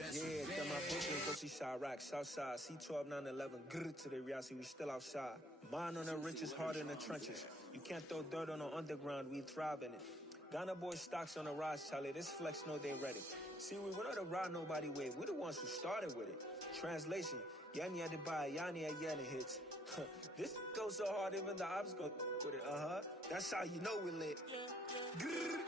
Yeah, got my bookings, go see Chirac, Southside, C12, 911, grr to the Riasi, we still outside. Mine on the riches, heart in the trenches. You can't throw dirt on the underground, we thrive in it. Ghana boy stocks on the rise, Charlie, this flex know they ready. See, we not to ride nobody wave, we the ones who started with it. Translation, Yanni had to buy, Yanni had Yanni hits. This goes so hard, even the ops go with it, That's how you know we lit. Grr.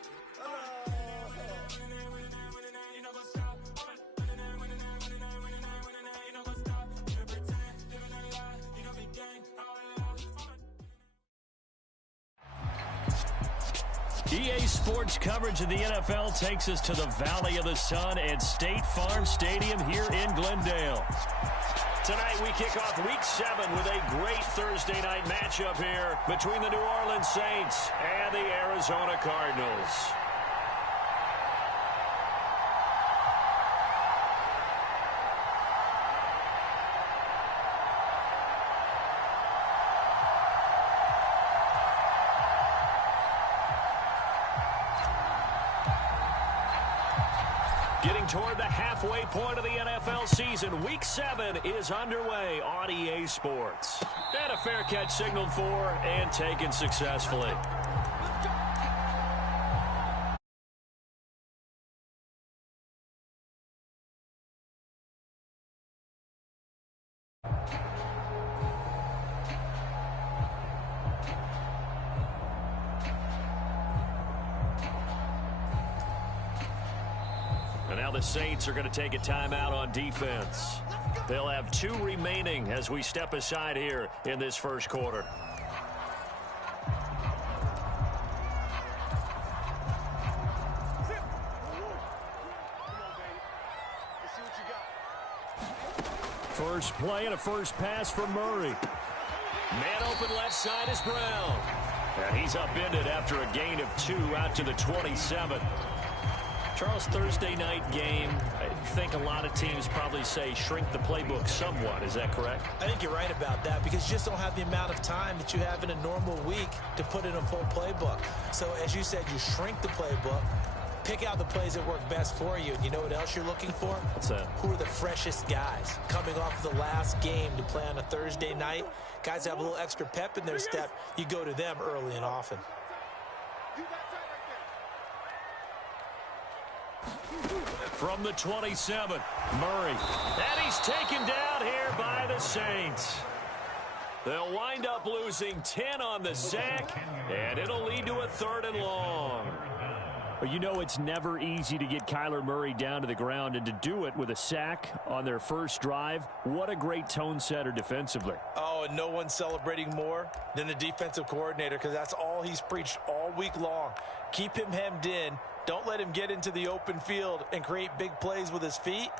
EA Sports coverage of the NFL takes us to the Valley of the Sun at State Farm Stadium here in Glendale. Tonight we kick off Week 7 with a great Thursday night matchup here between the New Orleans Saints and the Arizona Cardinals. Getting toward the halfway point of the NFL season, Week 7 is underway on EA Sports. And a fair catch signaled for and taken successfully. And now the Saints are going to take a timeout on defense. They'll have 2 remaining as we step aside here in this first quarter. First play and a first pass for Murray. Man open left side is Brown. And he's upended after a gain of 2 out to the 27. Charles, Thursday night game, I think a lot of teams probably say shrink the playbook somewhat. Is that correct? I think you're right about that because you just don't have the amount of time that you have in a normal week to put in a full playbook. So as you said, you shrink the playbook, pick out the plays that work best for you. And you know what else you're looking for? What's that? Who are the freshest guys coming off the last game to play on a Thursday night? Guys have a little extra pep in their step. You go to them early and often. From the 27, Murray. And he's taken down here by the Saints. They'll wind up losing 10 on the sack, and it'll lead to a 3rd and long. Well, you know it's never easy to get Kyler Murray down to the ground, and to do it with a sack on their first drive, what a great tone setter defensively. Oh, and no one's celebrating more than the defensive coordinator because that's all he's preached all week long. Keep him hemmed in. Don't let him get into the open field and create big plays with his feet.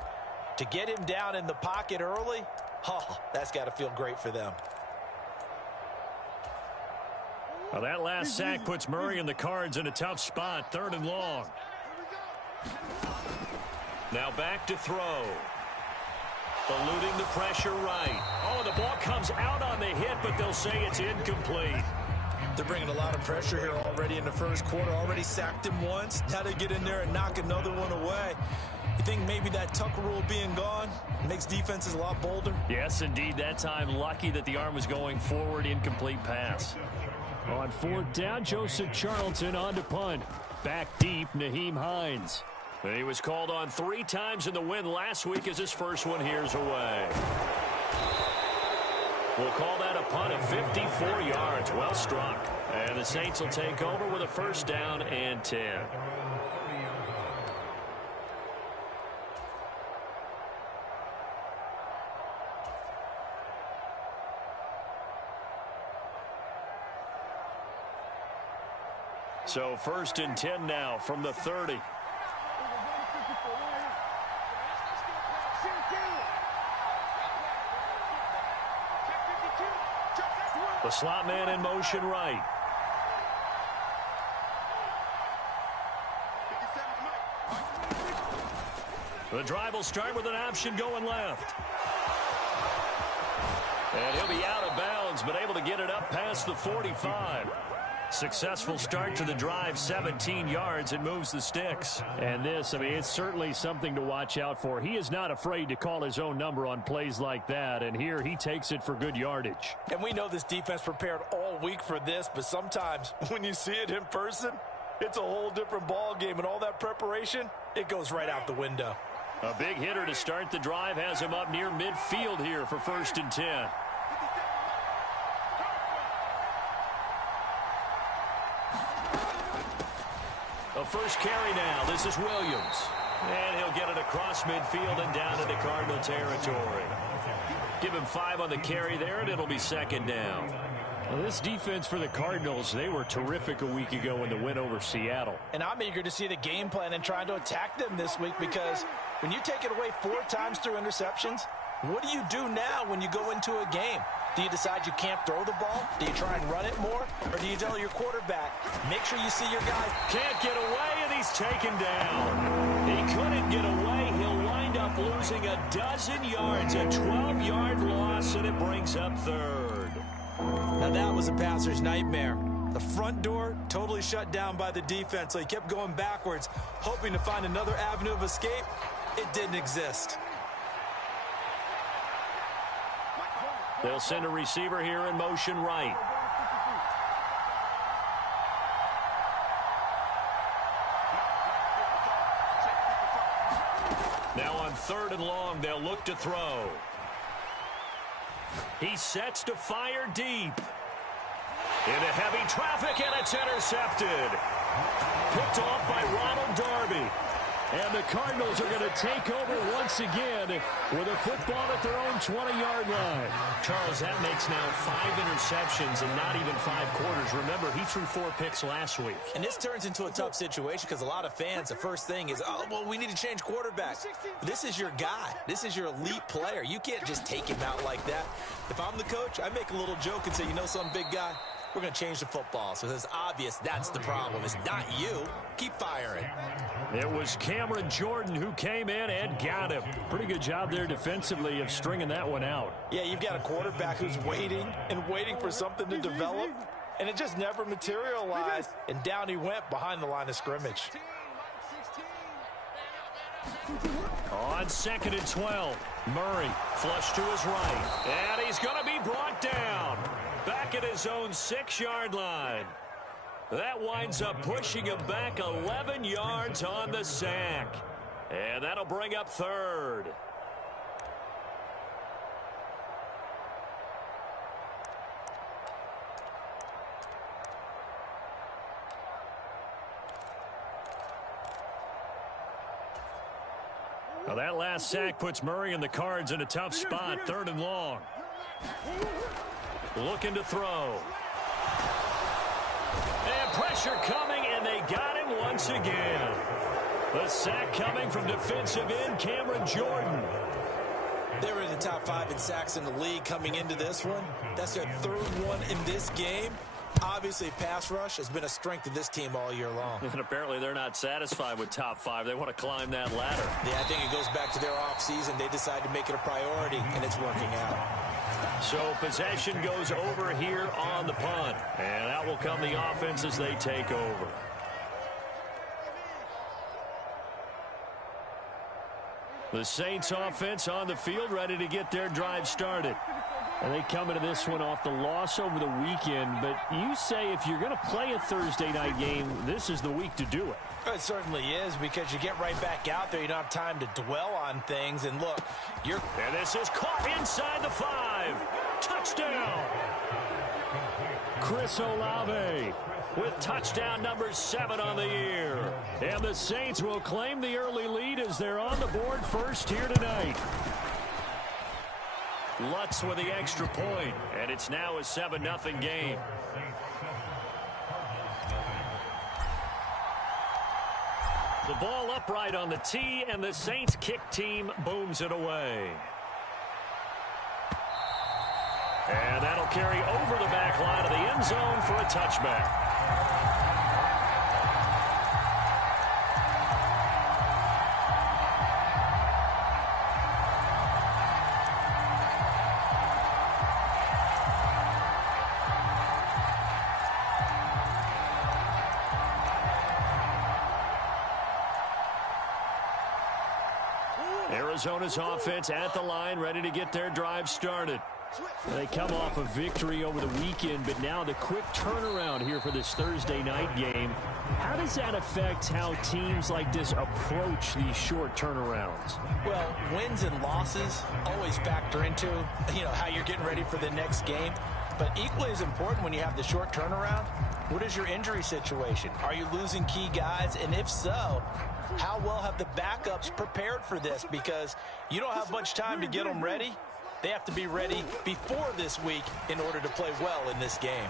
To get him down in the pocket early, that's got to feel great for them. Well, that last sack puts Murray and the Cards in a tough spot, 3rd and long. Now back to throw. Eluding the pressure right. Oh, the ball comes out on the hit, but they'll say it's incomplete. They're bringing a lot of pressure here already in the first quarter. Already sacked him once. Now they get in there and knock another one away. You think maybe that Tucker rule being gone makes defenses a lot bolder? Yes, indeed. That time, lucky that the arm was going forward, incomplete pass. On 4th down, Joseph Charlton on to punt. Back deep, Nyheim Hines. And he was called on 3 times in the win last week as his first one here's away. We'll call that a punt of 54 yards. Well struck. And the Saints will take over with a 1st down and 10. So 1st and 10 now from the 30. The slot man in motion right. The drive will start with an option going left. And he'll be out of bounds, but able to get it up past the 45. Successful start to the drive, 17 yards. It moves the sticks. And this, I mean, it's certainly something to watch out for. He is not afraid to call his own number on plays like that, and here he takes it for good yardage. And we know this defense prepared all week for this, but sometimes when you see it in person, it's a whole different ball game, and all that preparation, it goes right out the window. A big hitter to start the drive has him up near midfield here for 1st and 10. A first carry now. This is Williams. And he'll get it across midfield and down into Cardinal territory. Give him 5 on the carry there, and it'll be 2nd down. Well, this defense for the Cardinals, they were terrific a week ago in the win over Seattle. And I'm eager to see the game plan and trying to attack them this week, because when you take it away 4 times through interceptions, what do you do now when you go into a game? Do you decide you can't throw the ball? Do you try and run it more? Or do you tell your quarterback, make sure you see your guy? Can't get away, and he's taken down. He couldn't get away. He'll wind up losing a dozen yards, a 12-yard loss, and it brings up 3rd. Now that was a passer's nightmare. The front door totally shut down by the defense, so he kept going backwards, hoping to find another avenue of escape. It didn't exist. They'll send a receiver here in motion right. Now on 3rd and long, they'll look to throw. He sets to fire deep. Into heavy traffic, and it's intercepted. Picked off by Ronald Darby. And the Cardinals are going to take over once again with a football at their own 20-yard line. Charles, that makes now 5 interceptions in not even 5 quarters. Remember, he threw 4 picks last week. And this turns into a tough situation because a lot of fans, the first thing is, oh, well, we need to change quarterback. This is your guy. This is your elite player. You can't just take him out like that. If I'm the coach, I make a little joke and say, you know something, big guy? We're going to change the football. So it's obvious that's the problem. It's not you. Keep firing. It was Cameron Jordan who came in and got him. Pretty good job there defensively of stringing that one out. Yeah, you've got a quarterback who's waiting and waiting for something to develop, and it just never materialized, and down he went behind the line of scrimmage. On 2nd and 12, Murray flush to his right, and he's going to be brought down back at his own 6-yard line. That winds up pushing him back 11 yards on the sack. And that'll bring up 3rd. Now that last sack puts Murray and the Cards in a tough spot, 3rd and long. Looking to throw. And pressure coming, and they got him once again. The sack coming from defensive end Cameron Jordan. They were in the top 5 in sacks in the league coming into this one. That's their 3rd one in this game. Obviously, pass rush has been a strength of this team all year long. And apparently they're not satisfied with top 5. They want to climb that ladder. Yeah, I think it goes back to their offseason. They decided to make it a priority, and it's working out. So possession goes over here on the punt. And out will come the offense as they take over. The Saints offense on the field, ready to get their drive started. And they come into this one off the loss over the weekend. But you say if you're going to play a Thursday night game, this is the week to do it. It certainly is, because you get right back out there. You don't have time to dwell on things. And look, And this is caught inside the 5. Touchdown. Chris Olave with touchdown number 7 on the year. And the Saints will claim the early lead as they're on the board first here tonight. Lutz with the extra point, and it's now a 7-0 game. The ball upright on the tee, and the Saints kick team booms it away. And that'll carry over the back line of the end zone for a touchback. Arizona's offense at the line, ready to get their drive started. They come off a victory over the weekend, but now the quick turnaround here for this Thursday night game. How does that affect how teams like this approach these short turnarounds? Well, wins and losses always factor into, how you're getting ready for the next game. But equally as important when you have the short turnaround, what is your injury situation? Are you losing key guys? And if so, how well have the backups prepared for this? Because you don't have much time to get them ready. They have to be ready before this week in order to play well in this game.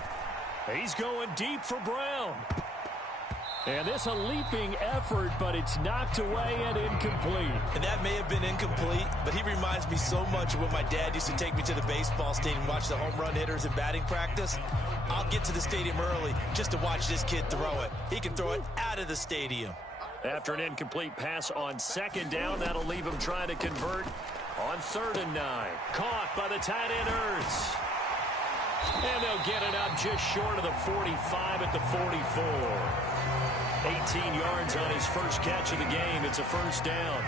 He's going deep for Brown. And this a leaping effort, but it's knocked away and incomplete. And that may have been incomplete, but he reminds me so much of when my dad used to take me to the baseball stadium and watch the home run hitters in batting practice. I'll get to the stadium early just to watch this kid throw it. He can throw it out of the stadium. After an incomplete pass on second down, that'll leave him trying to convert on 3rd and 9. Caught by the tight end, Ertz. And they'll get it up just short of the 45 at the 44. 18 yards on his first catch of the game. It's a first down.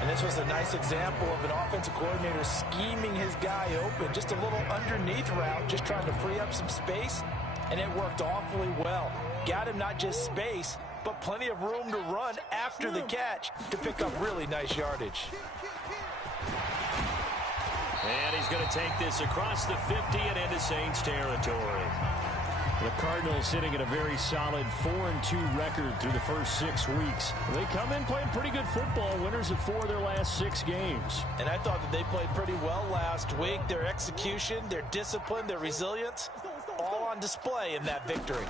And this was a nice example of an offensive coordinator scheming his guy open. Just a little underneath route, just trying to free up some space. And it worked awfully well. Got him not just space, but plenty of room to run after the catch to pick up really nice yardage. And he's going to take this across the 50 and into Saints territory. The Cardinals sitting at a very solid 4-2 record through the first 6 weeks. They come in playing pretty good football, winners of 4 of their last 6 games. And I thought that they played pretty well last week. Their execution, their discipline, their resilience, all on display in that victory.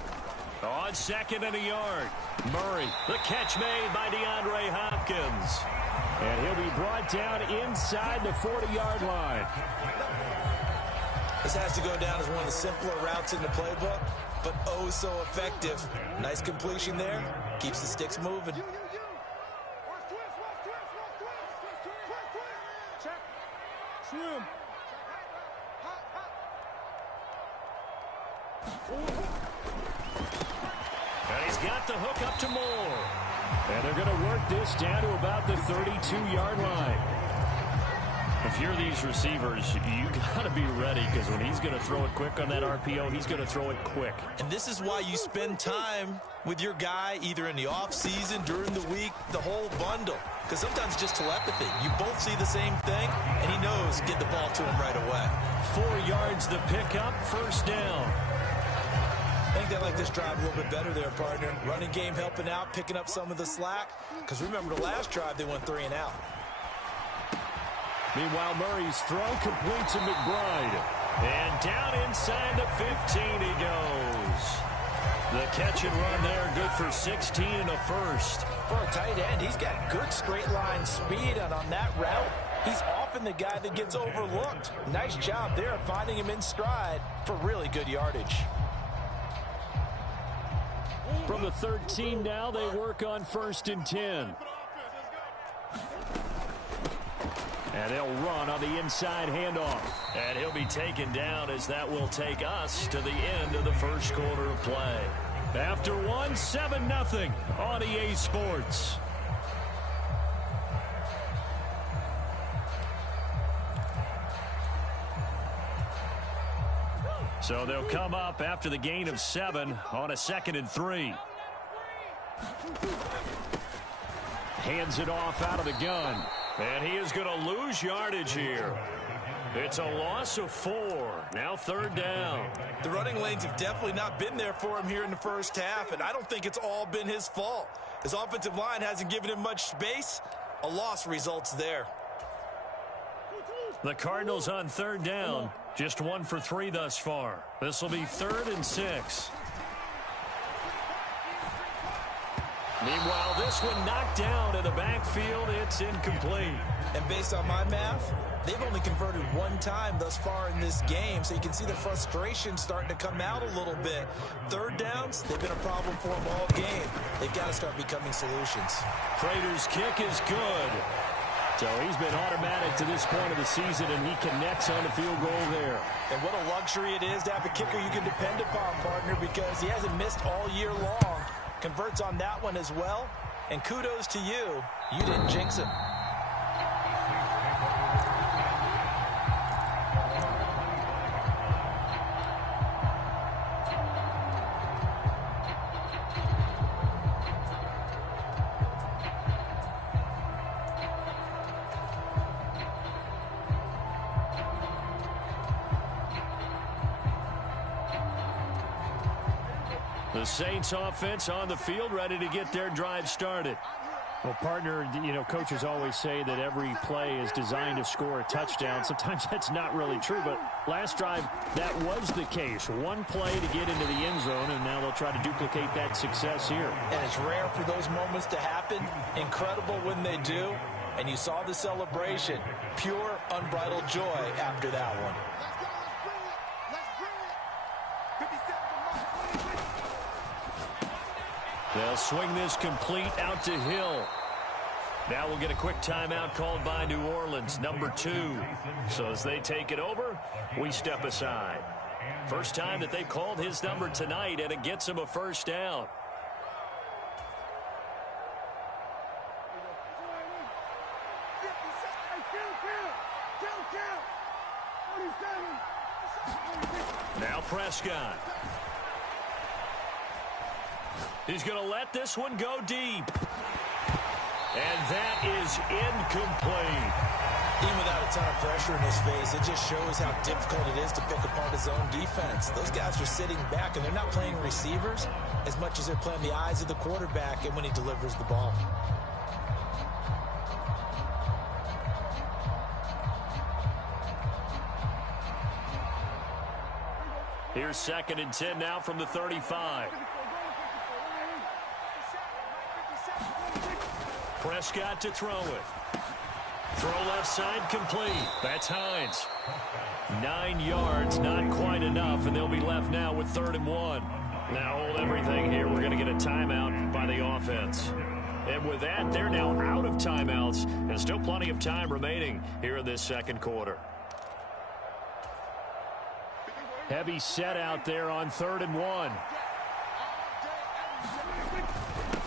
On 2nd and a yard, Murray, the catch made by DeAndre Hopkins. And he'll be brought down inside the 40-yard line. This has to go down as one of the simpler routes in the playbook, but oh so effective. Nice completion there. Keeps the sticks moving. And he's got the hook up to Moore. And they're going to work this down to about the 32-yard line. If you're these receivers, you got to be ready, because when he's going to throw it quick on that RPO, he's going to throw it quick. And this is why you spend time with your guy either in the offseason, during the week, the whole bundle. Because sometimes it's just telepathy. You both see the same thing, and he knows get the ball to him right away. 4 yards the pickup, first down. I think they like this drive a little bit better there, partner. Running game helping out, picking up some of the slack. Because remember the last drive, they went 3 and out. Meanwhile, Murray's throw complete to McBride. And down inside the 15 he goes. The catch and run there, good for 16 and a first. For a tight end, he's got good straight line speed, and on that route, he's often the guy that gets overlooked. Nice job there finding him in stride for really good yardage. From the 13 now, they work on 1st and 10. And they'll run on the inside handoff. And he'll be taken down, as that will take us to the end of the first quarter of play. After 7-0 on EA Sports. So they'll come up after the gain of 7 on a 2nd and 3. Hands it off out of the gun. And he is going to lose yardage here. It's a loss of 4. Now 3rd down. The running lanes have definitely not been there for him here in the first half, and I don't think it's all been his fault. His offensive line hasn't given him much space. A loss results there. The Cardinals on 3rd down. Just 1 for 3 thus far. This will be 3rd and 6. Meanwhile, this one knocked down in the backfield. It's incomplete. And based on my math, they've only converted 1 time thus far in this game, so you can see the frustration starting to come out a little bit. 3rd downs, they've been a problem for them all game. They've got to start becoming solutions. Prater's kick is good. So he's been automatic to this point of the season, and he connects on the field goal there. And what a luxury it is to have a kicker you can depend upon, partner, because he hasn't missed all year long. Converts on that one as well. And kudos to you. You didn't jinx him. The Saints offense on the field, ready to get their drive started. Well, partner, coaches always say that every play is designed to score a touchdown. Sometimes that's not really true, but last drive, that was the case. One play to get into the end zone, and now they'll try to duplicate that success here. And it's rare for those moments to happen. Incredible when they do. And you saw the celebration. Pure, unbridled joy after that one. They'll swing this complete out to Hill. Now we'll get a quick timeout called by New Orleans, number 2. So as they take it over, we step aside. First time that they've called his number tonight, and it gets him a first down. Now Prescott. He's going to let this one go deep. And that is incomplete. Even without a ton of pressure in his face, it just shows how difficult it is to pick apart his own defense. Those guys are sitting back, and they're not playing receivers as much as they're playing the eyes of the quarterback and when he delivers the ball. Here's 2nd and 10 now from the 35. Prescott to throw it. Throw left side complete. That's Hines. 9 yards, not quite enough, and they'll be left now with 3rd and 1. Now hold everything here. We're going to get a timeout by the offense. And with that, they're now out of timeouts, and still plenty of time remaining here in this second quarter. Heavy set out there on 3rd and 1.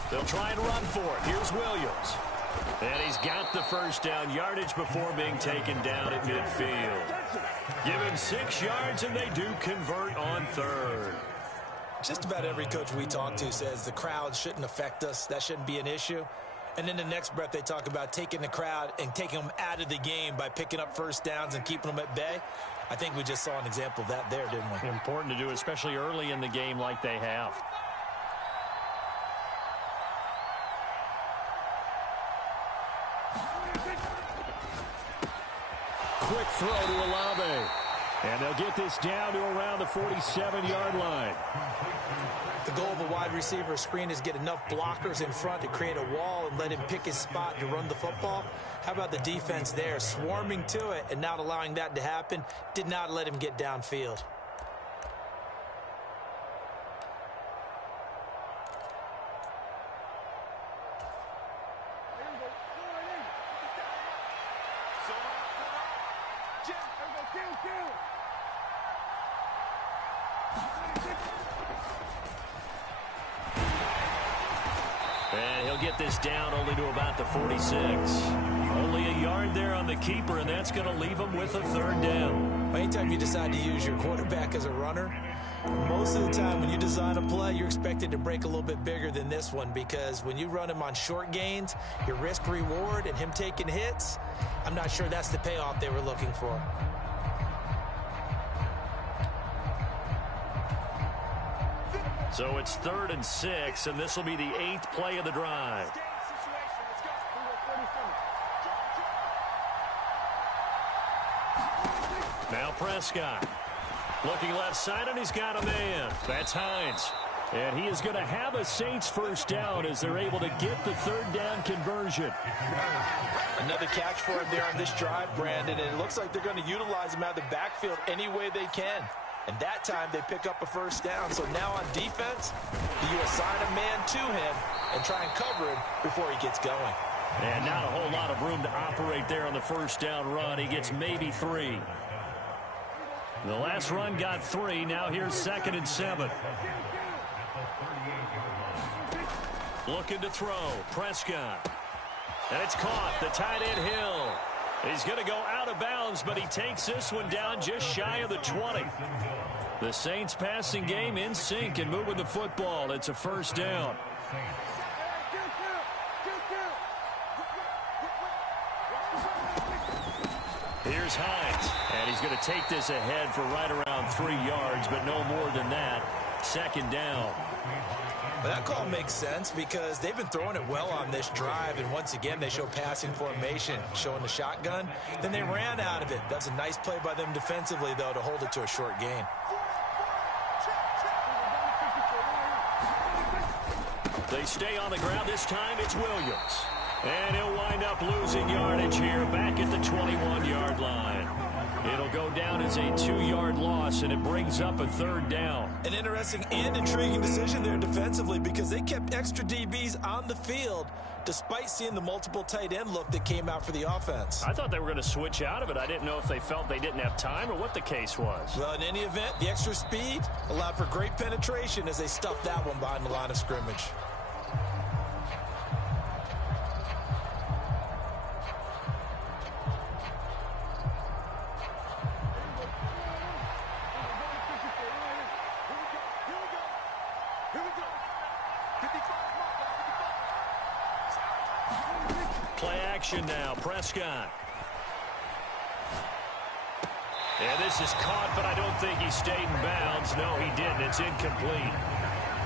They'll try and run for it. Here's Williams. And he's got the first down yardage before being taken down at midfield. Give him 6 yards, and they do convert on 3rd. Just about every coach we talk to says the crowd shouldn't affect us. That shouldn't be an issue. And in the next breath, they talk about taking the crowd and taking them out of the game by picking up first downs and keeping them at bay. I think we just saw an example of that there, didn't we? Important to do, especially early in the game like they have. Quick throw to Olave. And they'll get this down to around the 47-yard line. The goal of a wide receiver screen is get enough blockers in front to create a wall and let him pick his spot to run the football. How about the defense there, swarming to it and not allowing that to happen? Did not let him get downfield. And he'll get this down only to about the 46. Only a yard there on the keeper, and that's going to leave him with a 3rd down. Anytime you decide to use your quarterback as a runner, most of the time when you design a play, you're expected to break a little bit bigger than this one, because when you run him on short gains, your risk-reward and him taking hits, I'm not sure that's the payoff they were looking for. So it's 3rd and 6, and this will be the 8th play of the drive. Now Prescott. Looking left side, and he's got a man. That's Hines. And he is going to have a Saints first down as they're able to get the 3rd down conversion. Another catch for him there on this drive, Brandon, and it looks like they're going to utilize him out of the backfield any way they can. And that time they pick up a first down. So now on defense, you assign a man to him and try and cover him before he gets going. And not a whole lot of room to operate there on the first down run. He gets maybe 3. The last run got 3. Now here's 2nd and 7. Looking to throw. Prescott. And it's caught. The tight end Hill. He's going to go out of bounds, but he takes this one down just shy of the 20. The Saints passing game in sync and moving the football. It's a first down. Here's Hines, and he's going to take this ahead for right around 3 yards, but no more than that. second down. But that call makes sense because they've been throwing it well on this drive, and once again they show passing formation, showing the shotgun. Then they ran out of it. That's a nice play by them defensively, though, to hold it to a short gain. They stay on the ground. This time it's Williams. And he'll wind up losing yardage here back at the 21-yard line. It'll go down as a 2-yard loss, and it brings up a third down. An interesting and intriguing decision there defensively because they kept extra DBs on the field despite seeing the multiple tight end look that came out for the offense. I thought they were going to switch out of it. I didn't know if they felt they didn't have time or what the case was. Well, in any event, the extra speed allowed for great penetration as they stuffed that one behind the line of scrimmage. Play action now, Prescott. And this is caught, but I don't think he stayed in bounds. No, he didn't. It's incomplete.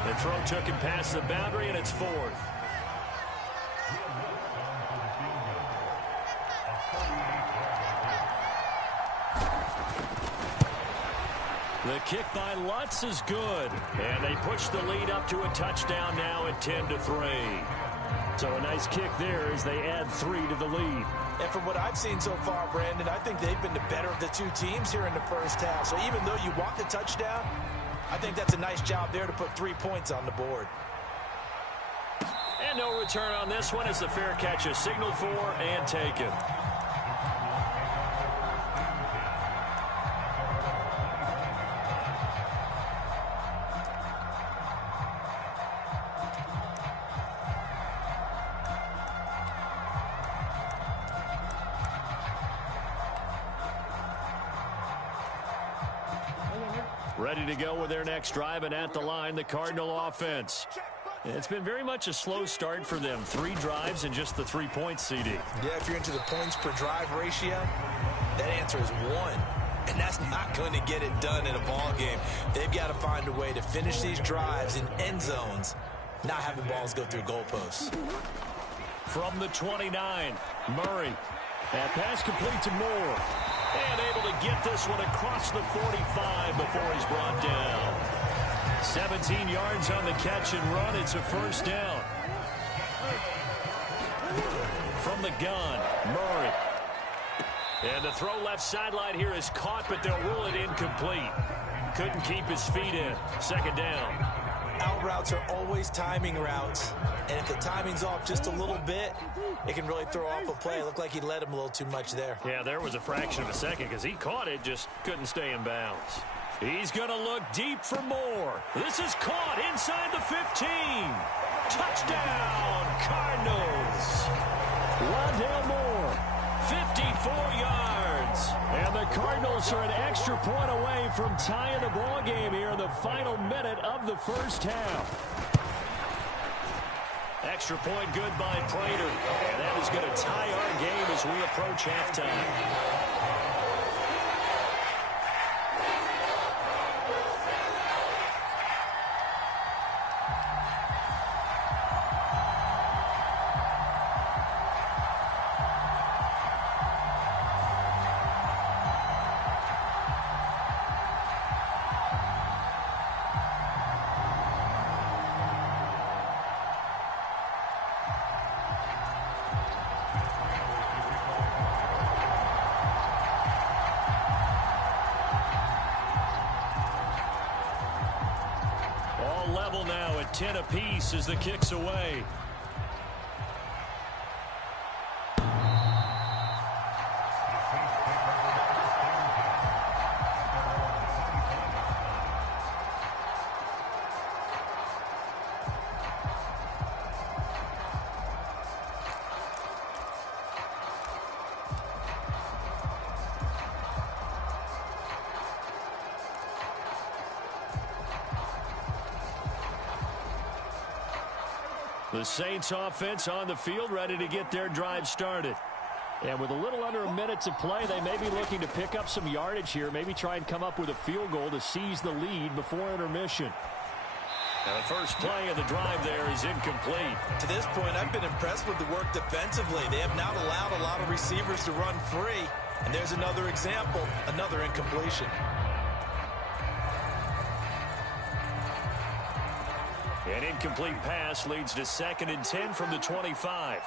The throw took him past the boundary, and it's fourth. The kick by Lutz is good. And they push the lead up to a touchdown now at 10-3. So a nice kick there as they add 3 to the lead. And from what I've seen so far, Brandon, I think they've been the better of the two teams here in the first half. So even though you want the touchdown, I think that's a nice job there to put 3 points on the board. And no return on this one as the fair catch is signaled for and taken. Ready to go with their next drive, and at the line, the Cardinal offense. It's been very much a slow start for them. 3 drives and just the 3 points, CD. Yeah, if you're into the points per drive ratio, that answer is 1. And that's not going to get it done in a ball game. They've got to find a way to finish these drives in end zones, not having balls go through goalposts. From the 29, Murray. That pass complete to Moore. And able to get this one across the 45 before he's brought down. 17 yards on the catch and run. It's a first down. From the gun, Murray. And the throw left sideline here is caught, but they'll rule it incomplete. Couldn't keep his feet in. Second down. Out routes are always timing routes, and if the timing's off just a little bit, it can really throw off a play. It looked like he led him a little too much there. Yeah, there was a fraction of a second because he caught it, just couldn't stay in bounds. He's going to look deep for more. This is caught inside the 15. Touchdown, Cardinals. Rondale Moore, 54 yards. And the Cardinals are an extra point away from tying the ball game here in the final minute of the first half. Extra point good by Prater. And that is going to tie our game as we approach halftime. Level now at 10 apiece as the kick's away. The Saints offense on the field ready to get their drive started. And with a little under a minute to play, they may be looking to pick up some yardage here, maybe try and come up with a field goal to seize the lead before intermission. And the first play of the drive there is incomplete. To this point, I've been impressed with the work defensively. They have not allowed a lot of receivers to run free. And there's another example, another incompletion. An incomplete pass leads to 2nd and 10 from the 25.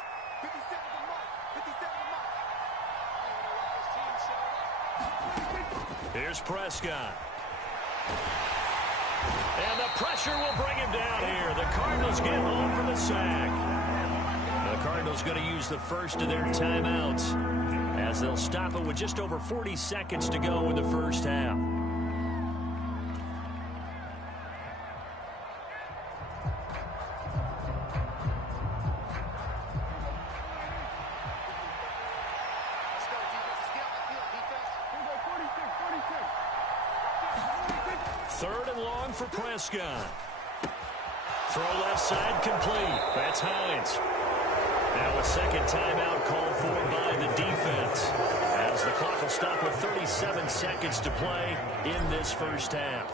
Here's Prescott. And the pressure will bring him down here. The Cardinals get home for the sack. The Cardinals going to use the first of their timeouts as they'll stop it with just over 40 seconds to go in the first half. Third and long for Prescott. Throw left side complete. That's Hines. Now a second timeout called for by the defense as the clock will stop with 37 seconds to play in this first half.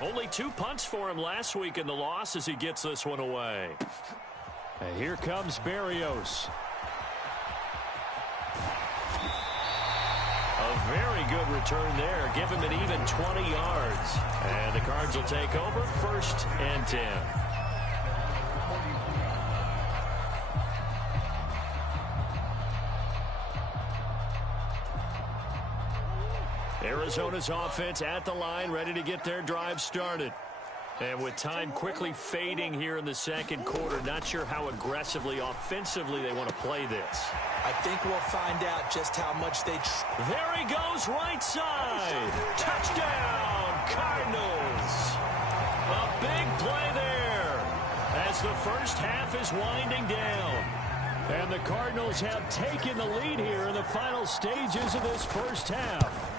Only 2 punts for him last week in the loss as he gets this one away. And here comes Berrios. A very good return there. Give him an even 20 yards. And the Cards will take over 1st and 10. Arizona's offense at the line, ready to get their drive started. And with time quickly fading here in the second quarter, not sure how aggressively, offensively they want to play this. I think we'll find out just how much they... There he goes, right side. Touchdown, Cardinals. A big play there as the first half is winding down. And the Cardinals have taken the lead here in the final stages of this first half.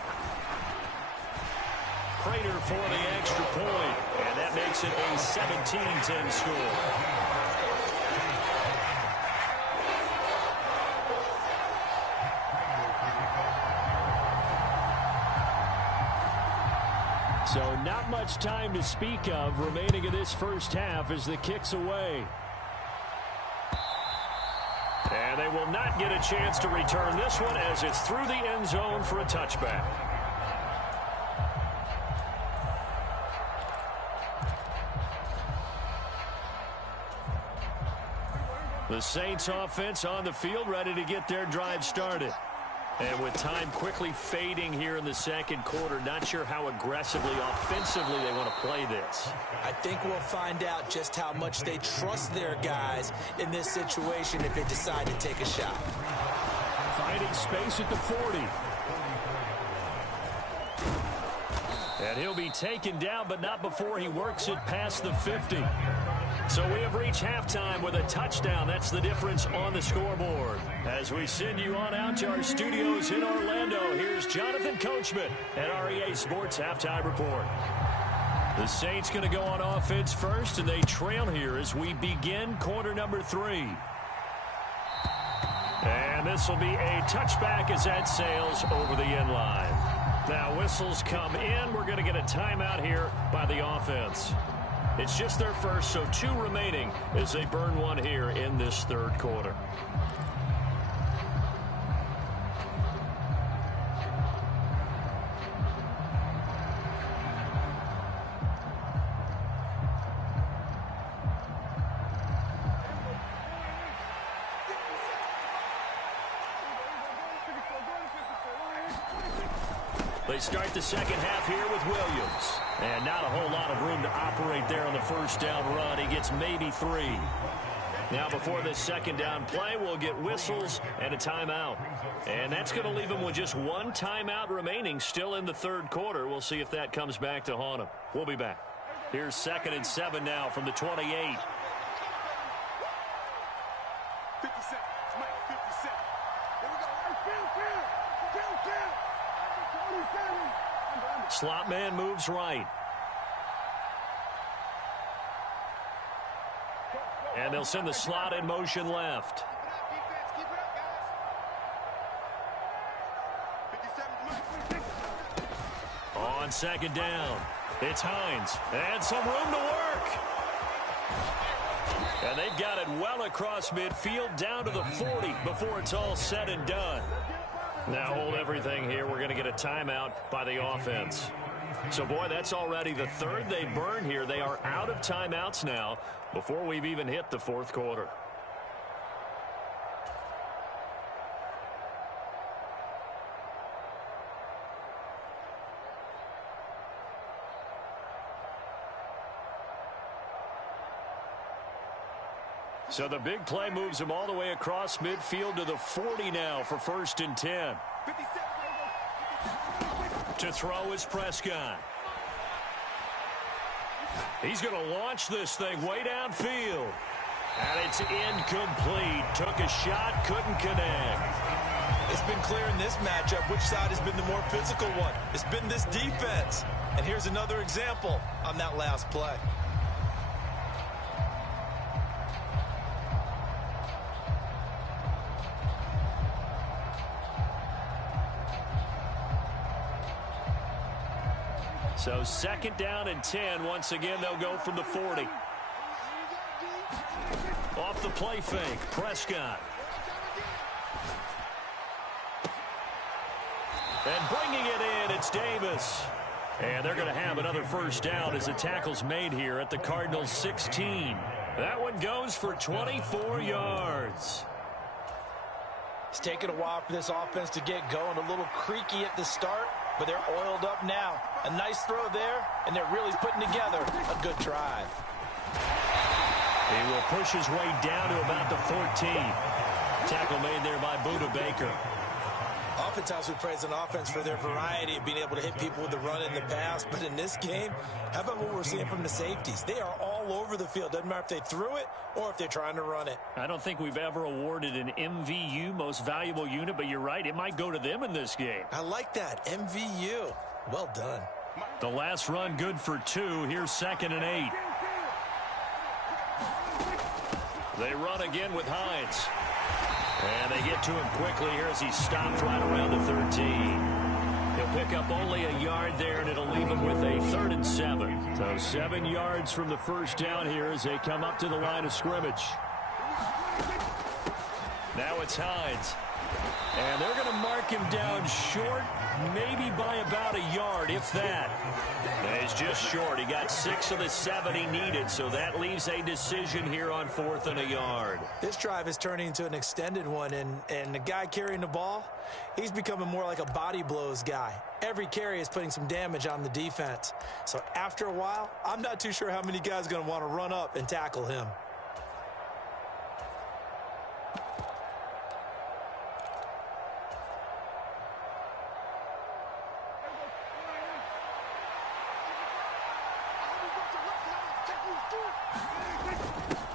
Prater for the extra point, and that makes it a 17-10 score. So not much time to speak of remaining in this first half as the kick's away. And they will not get a chance to return this one as it's through the end zone for a touchback. The Saints offense on the field ready to get their drive started. And with time quickly fading here in the second quarter, not sure how aggressively, offensively they want to play this. I think we'll find out just how much they trust their guys in this situation if they decide to take a shot. Finding space at the 40. And he'll be taken down, but not before he works it past the 50. So we have reached halftime with a touchdown. That's the difference on the scoreboard. As we send you on out to our studios in Orlando, here's Jonathan Coachman at REA Sports Halftime Report. The Saints going to go on offense first, and they trail here as we begin quarter number 3. And this will be a touchback as that sails over the end line. Now whistles come in. We're going to get a timeout here by the offense. It's just their first, so 2 remaining as they burn one here in this third quarter. They start the second half here with Williams. And not a whole lot of room to operate there on the first down run. He gets maybe 3. Now before this second down play, we'll get whistles and a timeout. And that's going to leave him with just 1 timeout remaining still in the third quarter. We'll see if that comes back to haunt him. We'll be back. Here's 2nd and 7 now from the 28. 50 seconds, Mike, 50 seconds. Here we go. Slot man moves right. And they'll send the slot in motion left. Keep it up, guys. 57's Mike. On second down, it's Hines. And some room to work. And they've got it well across midfield down to the 40 before it's all said and done. Now hold everything here. We're going to get a timeout by the offense. So, boy, that's already the third they burn here. They are out of timeouts now before we've even hit the fourth quarter. So the big play moves them all the way across midfield to the 40 now for 1st and 10. To throw is Prescott. He's going to launch this thing way downfield. And it's incomplete. Took a shot, couldn't connect. It's been clear in this matchup which side has been the more physical one. It's been this defense. And here's another example on that last play. So 2nd down and 10. Once again, they'll go from the 40. Off the play fake, Prescott. And bringing it in, it's Davis. And they're going to have another 1st down as the tackle's made here at the Cardinals' 16. That one goes for 24 yards. It's taken a while for this offense to get going. A little creaky at the start, but they're oiled up now. A nice throw there, and they're really putting together a good drive. He will push his way down to about the 14. Tackle made there by Budda Baker. Oftentimes we praise an offense for their variety of being able to hit people with the run and the pass, but in this game, how about what we're seeing from the safeties? They are all over the field. Doesn't matter if they threw it or if they're trying to run it. I don't think we've ever awarded an MVU, most valuable unit, but you're right, it might go to them in this game. I like that, MVU. Well done. The last run good for 2. Here's 2nd and 8. They run again with Hines. And they get to him quickly here as he stopped right around the 13. He'll pick up only a yard there, and it'll leave him with a 3rd and 7. So 7 yards from the 1st down here as they come up to the line of scrimmage. Now it's Hines. And they're going to mark him down short, maybe by about a yard, if that. And he's just short. He got 6 of the 7 he needed, so that leaves a decision here on 4th and a yard. This drive is turning into an extended one, and the guy carrying the ball, he's becoming more like a body blows guy. Every carry is putting some damage on the defense. So after a while, I'm not too sure how many guys are going to want to run up and tackle him.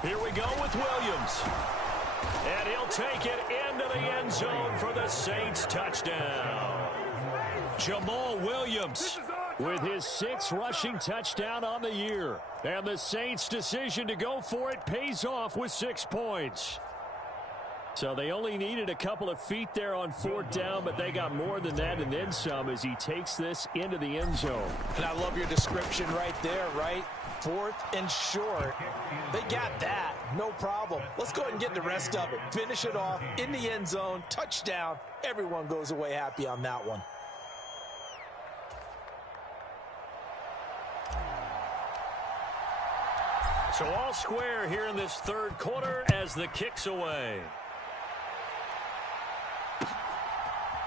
Here we go with Williams. And he'll take it into the end zone for the Saints touchdown. Jamal Williams with his 6th rushing touchdown on the year. And the Saints' decision to go for it pays off with 6 points. So they only needed a couple of feet there on 4th down, but they got more than that and then some as he takes this into the end zone. And I love your description right there, right? 4th and short. They got that. No problem. Let's go ahead and get the rest of it. Finish it off in the end zone. Touchdown. Everyone goes away happy on that one. So all square here in this 3rd quarter as the kick's away.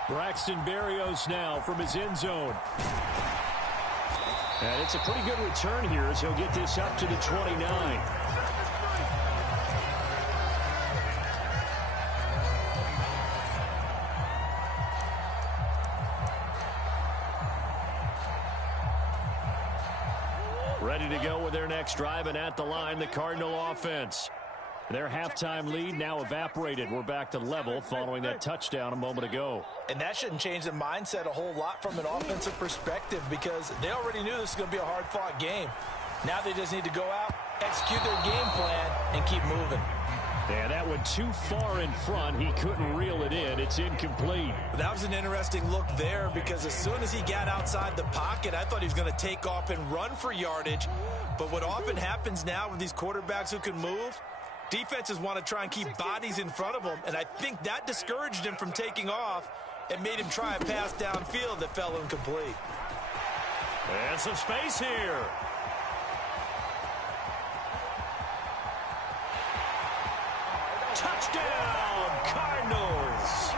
Braxton Berrios now from his end zone. And it's a pretty good return here as he'll get this up to the 29. Ready to go with their next drive, and at the line, the Cardinal offense. Their halftime lead now evaporated. We're back to level following that touchdown a moment ago. And that shouldn't change the mindset a whole lot from an offensive perspective because they already knew this was going to be a hard-fought game. Now they just need to go out, execute their game plan, and keep moving. And that went too far in front. He couldn't reel it in. It's incomplete. That was an interesting look there because as soon as he got outside the pocket, I thought he was going to take off and run for yardage. But what often happens now with these quarterbacks who can move, defenses want to try and keep bodies in front of them, and I think that discouraged him from taking off and made him try a pass downfield that fell incomplete. And some space here. Touchdown, Cardinals.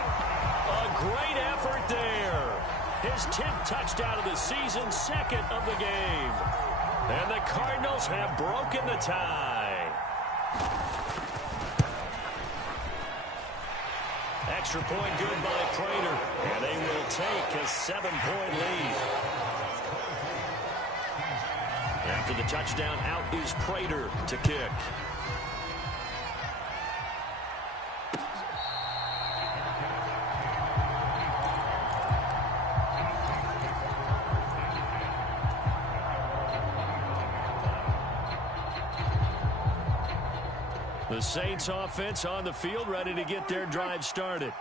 A great effort there. His 10th touchdown of the season, second of the game. And the Cardinals have broken the tie. Extra point good by Prater. And they will take a 7-point lead. After the touchdown, out is Prater to kick. The Saints offense on the field, ready to get their drive started.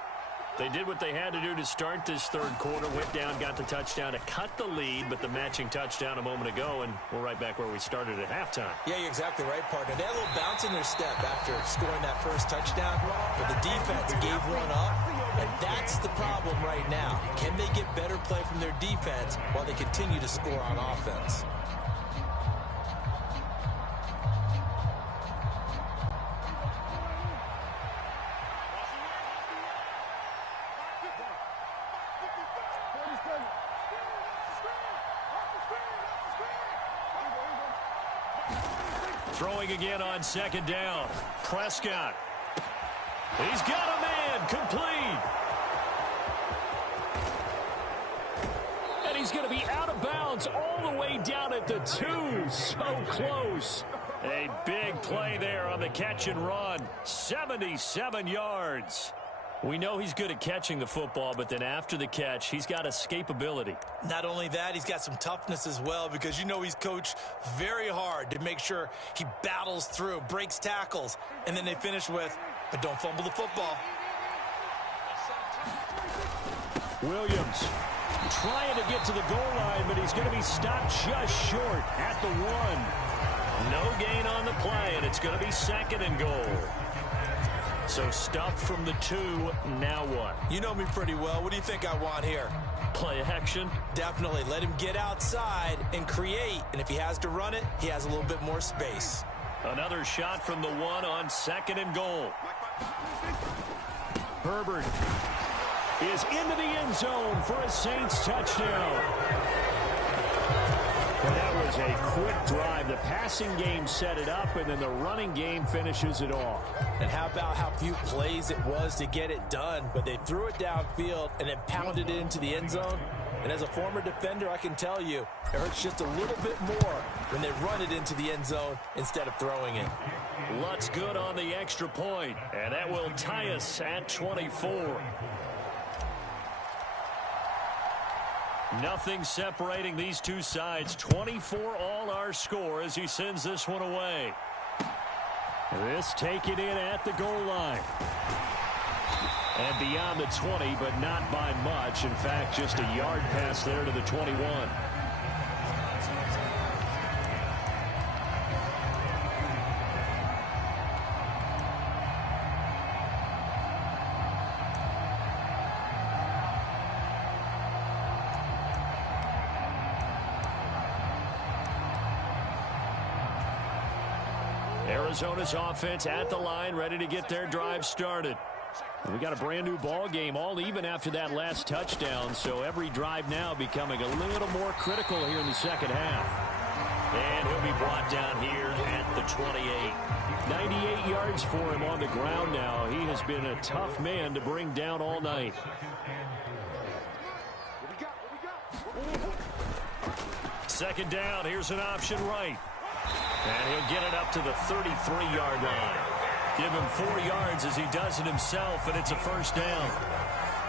They did what they had to do to start this third quarter, went down, got the touchdown to cut the lead, but the matching touchdown a moment ago, and we're right back where we started at halftime. Yeah, you're exactly right, partner. They had a little bounce in their step after scoring that first touchdown, but the defense gave one up, and that's the problem right now. Can they get better play from their defense while they continue to score on offense? Throwing again on second down. Prescott. He's got a man complete. And he's going to be out of bounds all the way down at the 2. So close. A big play there on the catch and run. 77 yards. We know he's good at catching the football, but then after the catch, he's got escapability. Not only that, he's got some toughness as well because you know he's coached very hard to make sure he battles through, breaks tackles, and then they finish with, but don't fumble the football. Williams trying to get to the goal line, but he's going to be stopped just short at the 1. No gain on the play, and it's going to be second and goal. So stuffed from the 2, now what? You know me pretty well. What do you think I want here? Play action? Definitely. Let him get outside and create. And if he has to run it, he has a little bit more space. Another shot from the 1 on second and goal. Herbert is into the end zone for a Saints touchdown. Well, that was a quick drive. The passing game set it up, and then the running game finishes it off. And how about how few plays it was to get it done, but they threw it downfield and then pounded it into the end zone. And as a former defender, I can tell you, it hurts just a little bit more when they run it into the end zone instead of throwing it. Lutz good on the extra point, and that will tie us at 24. Nothing separating these two sides. 24 all our score as he sends this one away. This taken in at the goal line. And beyond the 20, but not by much. In fact, just a yard pass there to the 21. Arizona's offense at the line, ready to get their drive started. We got a brand new ball game, all even after that last touchdown, so every drive now becoming a little more critical here in the second half. And he'll be brought down here at the 28. 98 yards for him on the ground now. He has been a tough man to bring down all night. Second down, here's an option right. And he'll get it up to the 33-yard line. Give him 4 yards as he does it himself, and it's a first down.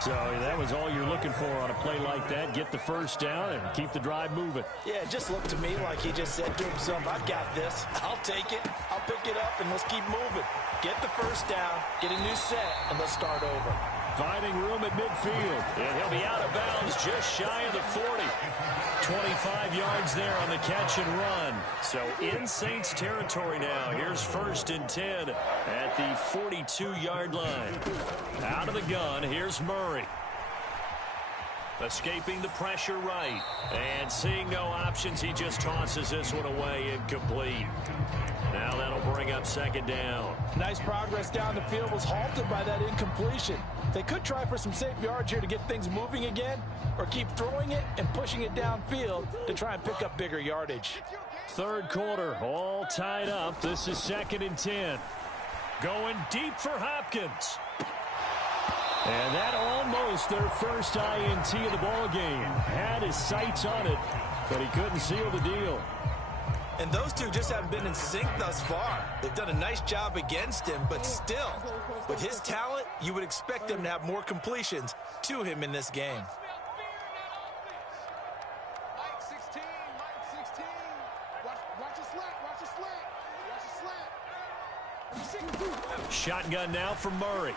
So that was all you're looking for on a play like that. Get the first down and keep the drive moving. Yeah, it just looked to me like he just said to himself, I've got this. I'll take it. I'll pick it up, and let's keep moving. Get the first down, get a new set, and let's start over. Finding room at midfield. And he'll be out of bounds just shy of the 40. 25 yards there on the catch and run. So in Saints territory now. Here's 1st and 10 at the 42-yard line. Out of the gun, here's Murray. Escaping the pressure right. And seeing no options, he just tosses this one away, incomplete. Now that'll bring up 2nd down. Nice progress down the field, was halted by that incompletion. They could try for some safe yards here to get things moving again, or keep throwing it and pushing it downfield to try and pick up bigger yardage. 3rd quarter, all tied up. This is 2nd and 10. Going deep for Hopkins. And that almost their first INT of the ball game. Had his sights on it, but he couldn't seal the deal. And those two just haven't been in sync thus far. They've done a nice job against him, but still, with his talent, you would expect them to have more completions to him in this game. Mike 16, Mike 16. Watch your slant, watch your slant, watch your slant. Shotgun now for Murray.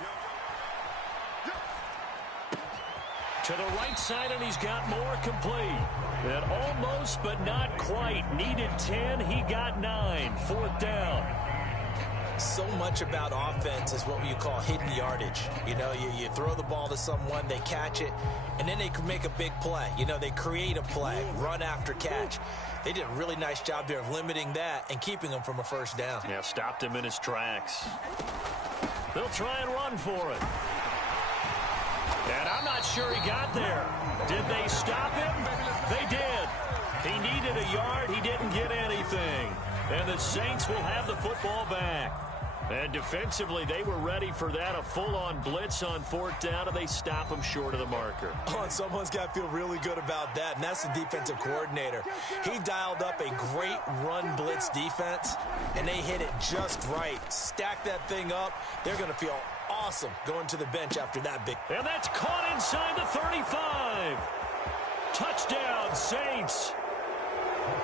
To the right side, and he's got more complete. And almost, but not quite. Needed 10, he got 9. 4th down. So much about offense is what you call hidden yardage. You know, you throw the ball to someone, they catch it, and then they can make a big play. You know, they create a play, run after catch. They did a really nice job there of limiting that and keeping him from a 1st down. Yeah, stopped him in his tracks. They'll try and run for it. And I'm not sure he got there. Did they stop him? They did. He needed a yard. He didn't get anything. And the Saints will have the football back. And defensively, they were ready for that. A full-on blitz on 4th down, and they stop him short of the marker. Oh, and someone's got to feel really good about that, and that's the defensive coordinator. He dialed up a great run blitz defense, and they hit it just right. Stack that thing up. They're going to feel awesome going to the bench after that big. And that's caught inside the 35. Touchdown, Saints.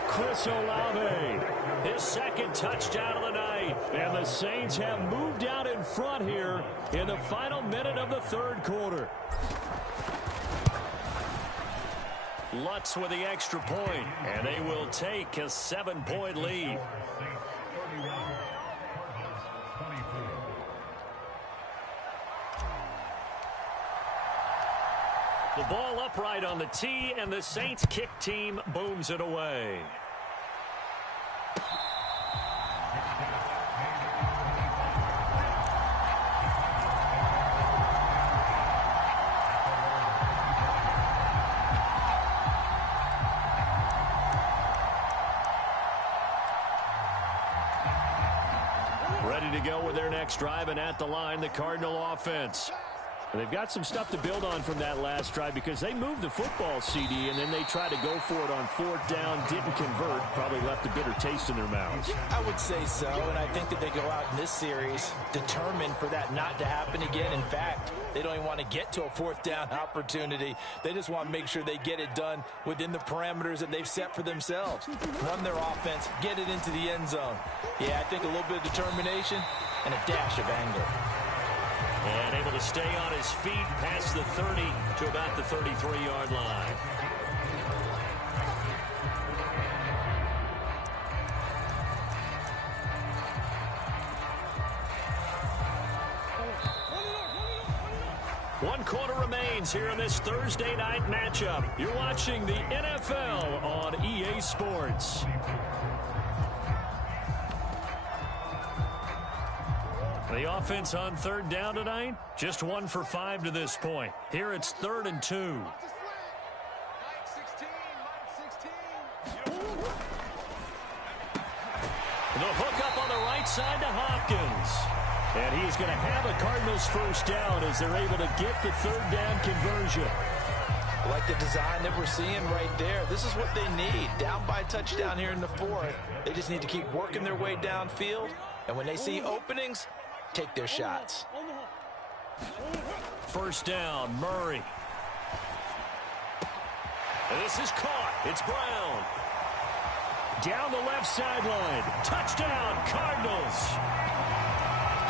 Chris Olave, his 2nd touchdown of the night. And the Saints have moved out in front here in the final minute of the 3rd quarter. Lutz with the extra point, and they will take a 7-point lead. The ball upright on the tee, and the Saints kick team booms it away. Ready to go with their next drive, and at the line, the Cardinal offense. And they've got some stuff to build on from that last drive because they moved the football, CD, and then they tried to go for it on 4th down, didn't convert, probably left a bitter taste in their mouths. I would say so, and I think that they go out in this series determined for that not to happen again. In fact, they don't even want to get to a 4th down opportunity. They just want to make sure they get it done within the parameters that they've set for themselves. Run their offense, get it into the end zone. Yeah, I think a little bit of determination and a dash of anger. And able to stay on his feet past the 30 to about the 33-yard line. One quarter remains here in this Thursday night matchup. You're watching the NFL on EA Sports. The offense on 3rd down tonight, just 1 for 5 to this point. Here it's 3rd and 2. Mike 16, Mike 16. The hook up on the right side to Hopkins. And he's going to have a Cardinals 1st down as they're able to get the 3rd down conversion. I like the design that we're seeing right there. This is what they need. Down by a touchdown here in the 4th. They just need to keep working their way downfield. And when they see openings, take their shots. first down. Murray. And this is caught. It's Brown. Down the left sideline. Touchdown, Cardinals.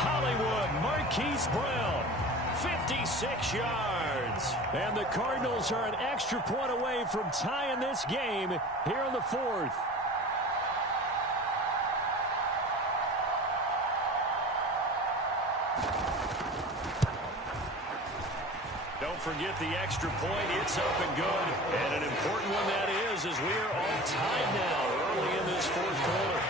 Hollywood Marquise Brown. 56 yards. And the Cardinals are an extra point away from tying this game here in the fourth. Don't forget the extra point. It's up and good. And an important one that is, as we are all tied now early in this fourth quarter.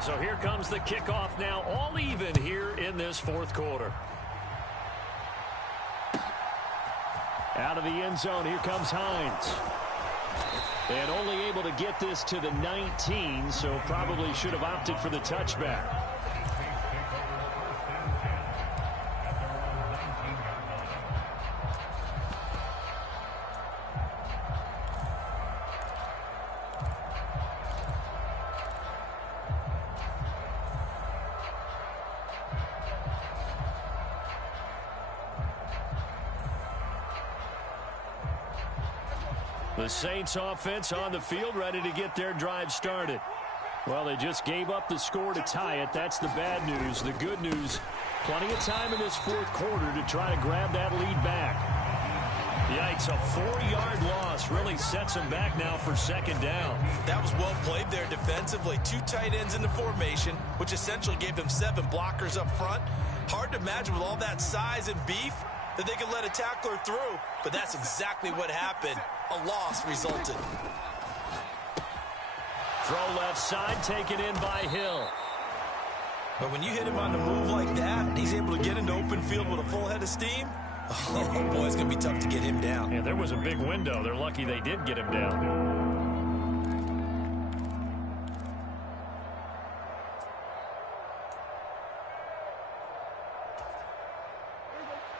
So here comes the kickoff now, all even here in this fourth quarter. Out of the end zone, here comes Hines. And only able to get this to the 19, so probably should have opted for the touchback. The Saints offense on the field, ready to get their drive started. Well, they just gave up the score to tie it. That's the bad news. The good news, plenty of time in this fourth quarter to try to grab that lead back. Yikes, a 4-yard loss really sets them back now for second down. That was well played there defensively. 2 tight ends in the formation, which essentially gave them 7 blockers up front. Hard to imagine with all that size and beef that they could let a tackler through, but that's exactly what happened. A loss resulted. Throw left side, taken in by Hill. But when you hit him on the move like that, and he's able to get into open field with a full head of steam, oh boy, it's going to be tough to get him down. Yeah, there was a big window. They're lucky they did get him down.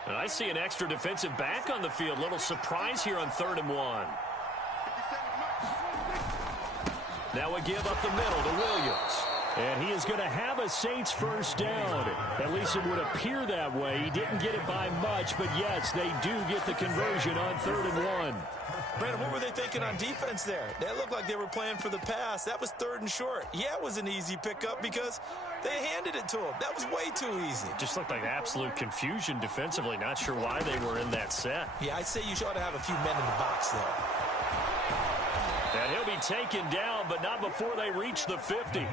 And I see an extra defensive back on the field. Little surprise here on 3rd and 1. Now a give up the middle to Williams. And he is going to have a Saints first down. At least it would appear that way. He didn't get it by much, but yes, they do get the conversion on 3rd and 1. Brandon, what were they thinking on defense there? They looked like they were playing for the pass. That was 3rd and short. Yeah, it was an easy pickup because they handed it to him. That was way too easy. Just looked like absolute confusion defensively. Not sure why they were in that set. Yeah, I'd say you ought to have a few men in the box there. And he'll be taken down, but not before they reach the 50.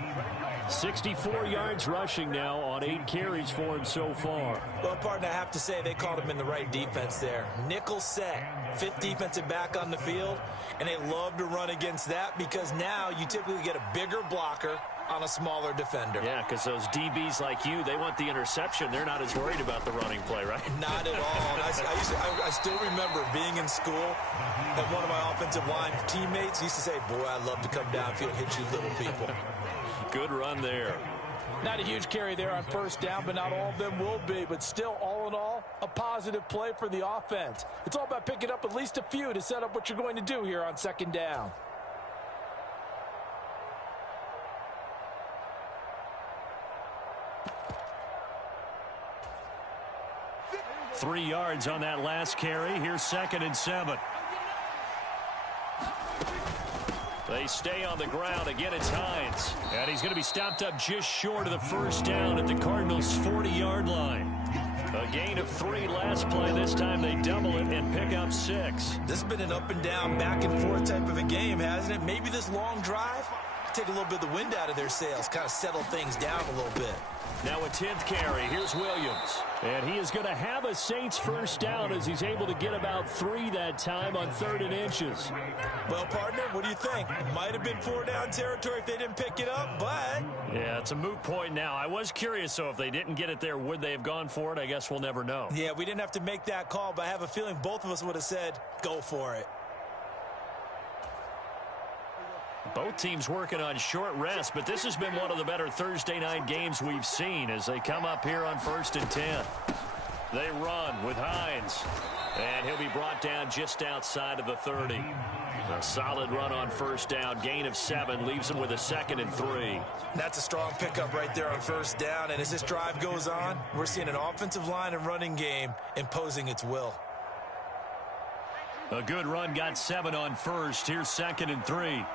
64 yards rushing now on 8 carries for him so far. Well, partner, I have to say they called him in the right defense there. Nickel set, 5th defensive back on the field, and they love to run against that because now you typically get a bigger blocker on a smaller defender. Yeah, because those DBs like you, they want the interception. They're not as worried about the running play, right? Not at all. I still remember being in school, and one of my offensive line teammates used to say, boy, I love to come downfield and hit you little people. Good run there. Not a huge carry there on first down, but not all of them will be. But still, all in all, a positive play for the offense. It's all about picking up at least a few to set up what you're going to do here on second down. Three yards on that last carry. Here's 2nd and 7. They stay on the ground. Again, it's Hines. And he's going to be stopped up just short of the first down at the Cardinals' 40-yard line. A gain of 3 last play. This time they double it and pick up 6. This has been an up and down, back and forth type of a game, hasn't it? Maybe this long drive take a little bit of the wind out of their sails, kind of settle things down a little bit. Now a 10th carry. Here's Williams. And he is going to have a Saints first down as he's able to get about 3 that time on 3rd and inches. Well, partner, what do you think? Might have been 4-down territory if they didn't pick it up, but... Yeah, it's a moot point now. I was curious, so if they didn't get it there, would they have gone for it? I guess we'll never know. Yeah, we didn't have to make that call, but I have a feeling both of us would have said, go for it. Both teams working on short rest, but this has been one of the better Thursday night games we've seen as they come up here on 1st and 10. They run with Hines, and he'll be brought down just outside of the 30. A solid run on 1st down, gain of 7, leaves him with a 2nd and 3. That's a strong pickup right there on 1st down, and as this drive goes on, we're seeing an offensive line and running game imposing its will. A good run got 7 on 1st. Here's 2nd and 3.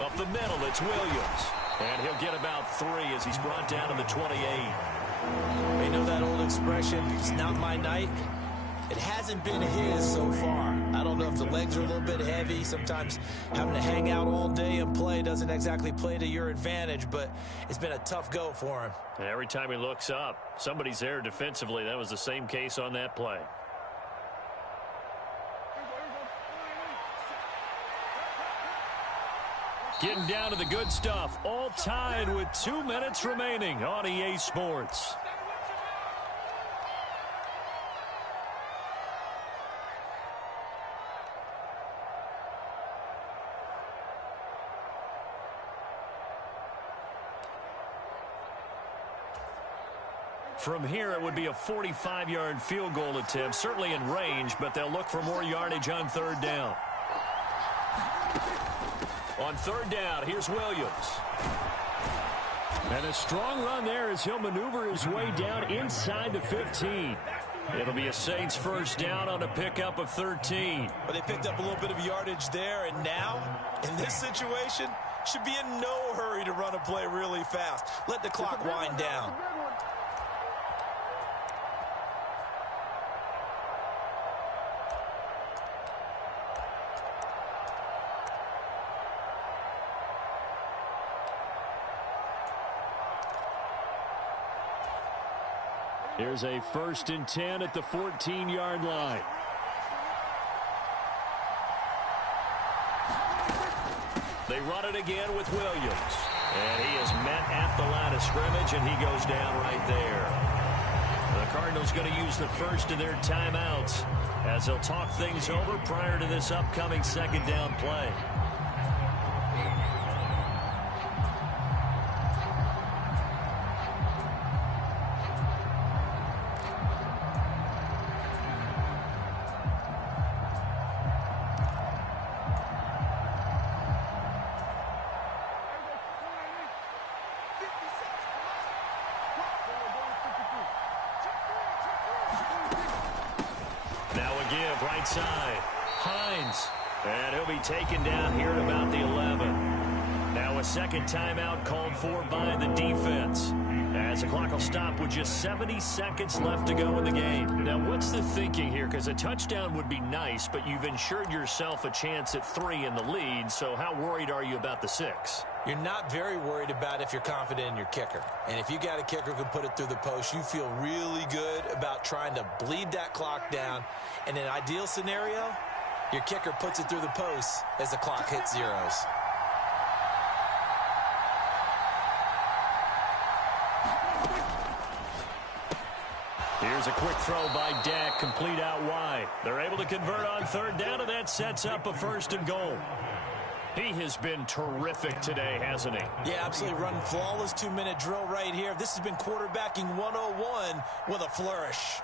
Up the middle, it's Williams. And he'll get about 3 as he's brought down to the 28. You know that old expression, it's not my night? It hasn't been his so far. I don't know if the legs are a little bit heavy. Sometimes having to hang out all day and play doesn't exactly play to your advantage, but it's been a tough go for him. And every time he looks up, somebody's there defensively. That was the same case on that play. Getting down to the good stuff. All tied with 2 minutes remaining on EA Sports. From here, it would be a 45-yard field goal attempt, certainly in range, but they'll look for more yardage on 3rd down. On 3rd down, here's Williams. And a strong run there as he'll maneuver his way down inside the 15. It'll be a Saints 1st down on a pickup of 13. But they picked up a little bit of yardage there, and now, in this situation, should be in no hurry to run a play really fast. Let the clock wind down. Here's a 1st and 10 at the 14-yard line. They run it again with Williams. And he is met at the line of scrimmage, and he goes down right there. The Cardinals going to use the first of their timeouts as they'll talk things over prior to this upcoming 2nd down play. Right side, Hines, and he'll be taken down here at about the 11. Now a 2nd timeout called for by the defense, as the clock will stop with just 70 seconds left to go in the game. Now what's the thinking here? Because a touchdown would be nice, but you've ensured yourself a chance at 3 in the lead, so how worried are you about the 6? You're not very worried about if you're confident in your kicker. And if you got a kicker who can put it through the post, you feel really good about trying to bleed that clock down. In an ideal scenario, your kicker puts it through the post as the clock hits zeros. Here's a quick throw by Dak, complete out wide. They're able to convert on 3rd down, and that sets up a 1st and goal. He has been terrific today, hasn't he? Yeah, absolutely. Running flawless 2-minute drill right here. This has been quarterbacking 101 with a flourish.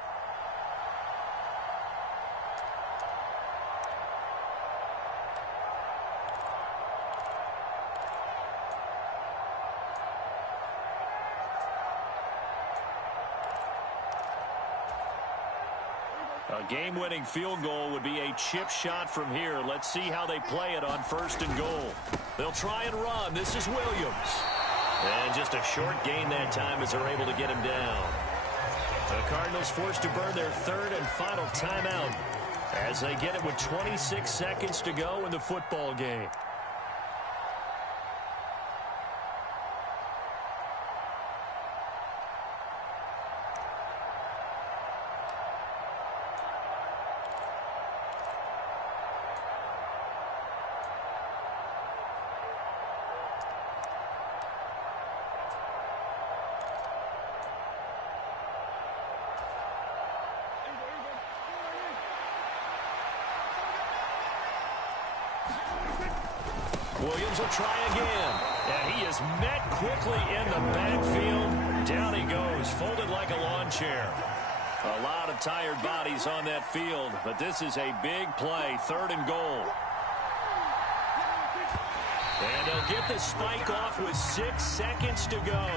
A game-winning field goal would be a chip shot from here. Let's see how they play it on 1st and goal. They'll try and run. This is Williams. And just a short gain that time as they're able to get him down. The Cardinals forced to burn their 3rd and final timeout as they get it with 26 seconds to go in the football game. Williams will try again. And he is met quickly in the backfield. Down he goes, folded like a lawn chair. A lot of tired bodies on that field, but this is a big play, 3rd and goal. And they'll get the spike off with 6 seconds to go.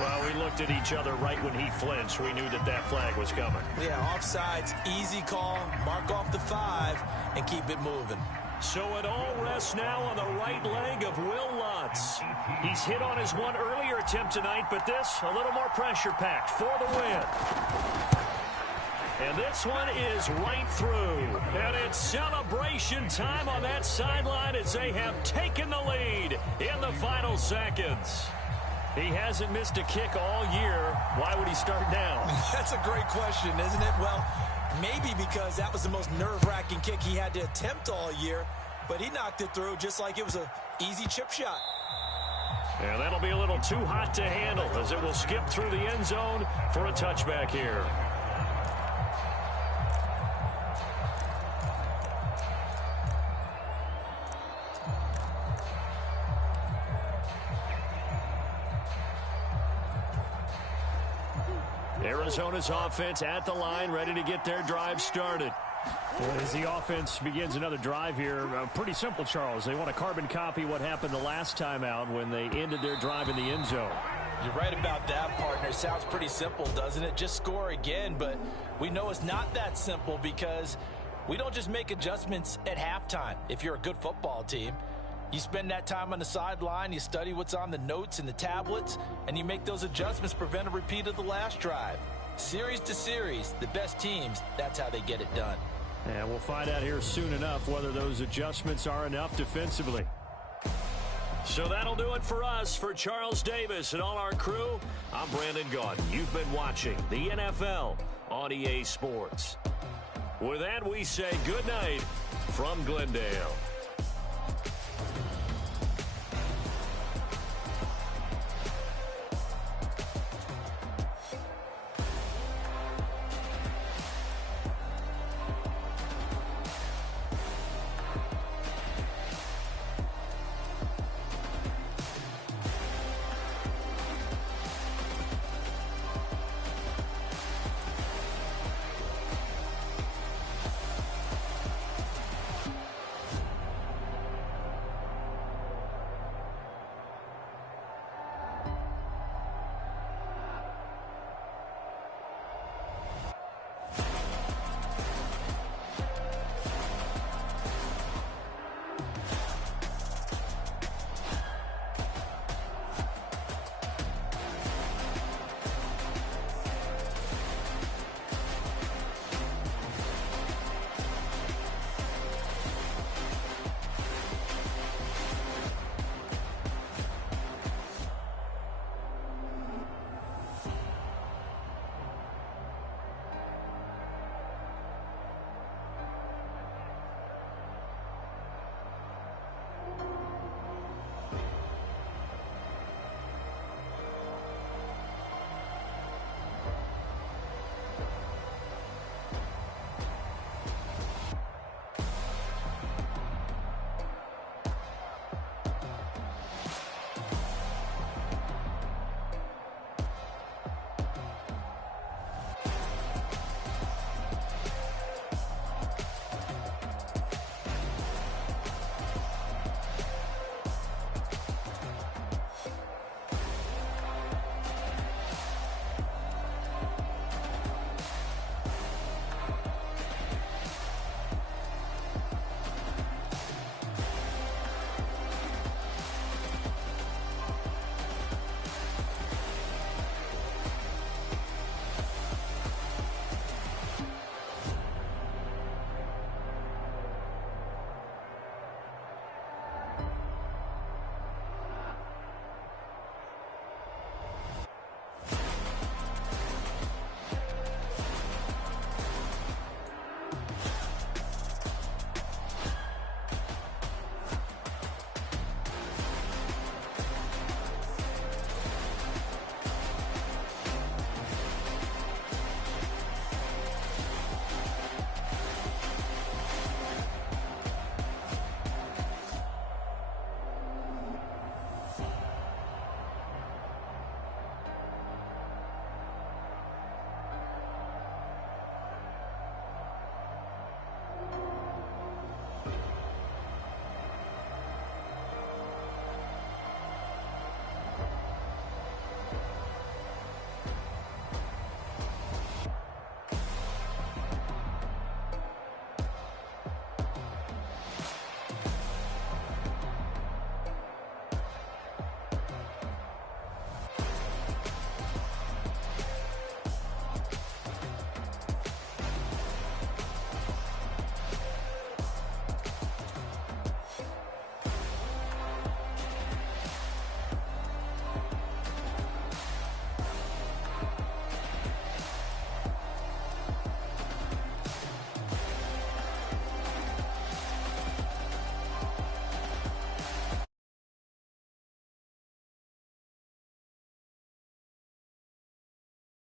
Well, we looked at each other right when he flinched. We knew that that flag was coming. Yeah, offsides, easy call, mark off the 5, and keep it moving. So it all rests now on the right leg of Will Lutz. He's hit on his one earlier attempt tonight, but this a little more pressure-packed for the win. And this one is right through. And it's celebration time on that sideline as they have taken the lead in the final seconds. He hasn't missed a kick all year. Why would he start now? That's a great question, isn't it? Well, maybe because that was the most nerve-wracking kick he had to attempt all year, but he knocked it through just like it was an easy chip shot. And that'll be a little too hot to handle as it will skip through the end zone for a touchback here. Arizona's offense at the line, ready to get their drive started. As the offense begins another drive here, pretty simple, Charles. They want to carbon copy what happened the last time out when they ended their drive in the end zone. You're right about that, partner. Sounds pretty simple, doesn't it? Just score again, but we know it's not that simple because we don't just make adjustments at halftime if you're a good football team. You spend that time on the sideline, you study what's on the notes and the tablets, and you make those adjustments, prevent a repeat of the last drive. Series to series, the best teams, that's how they get it done. And we'll find out here soon enough whether those adjustments are enough defensively. So that'll do it for us. For Charles Davis and all our crew, I'm Brandon Gaudin. You've been watching the NFL on EA Sports. With that, we say good night from Glendale.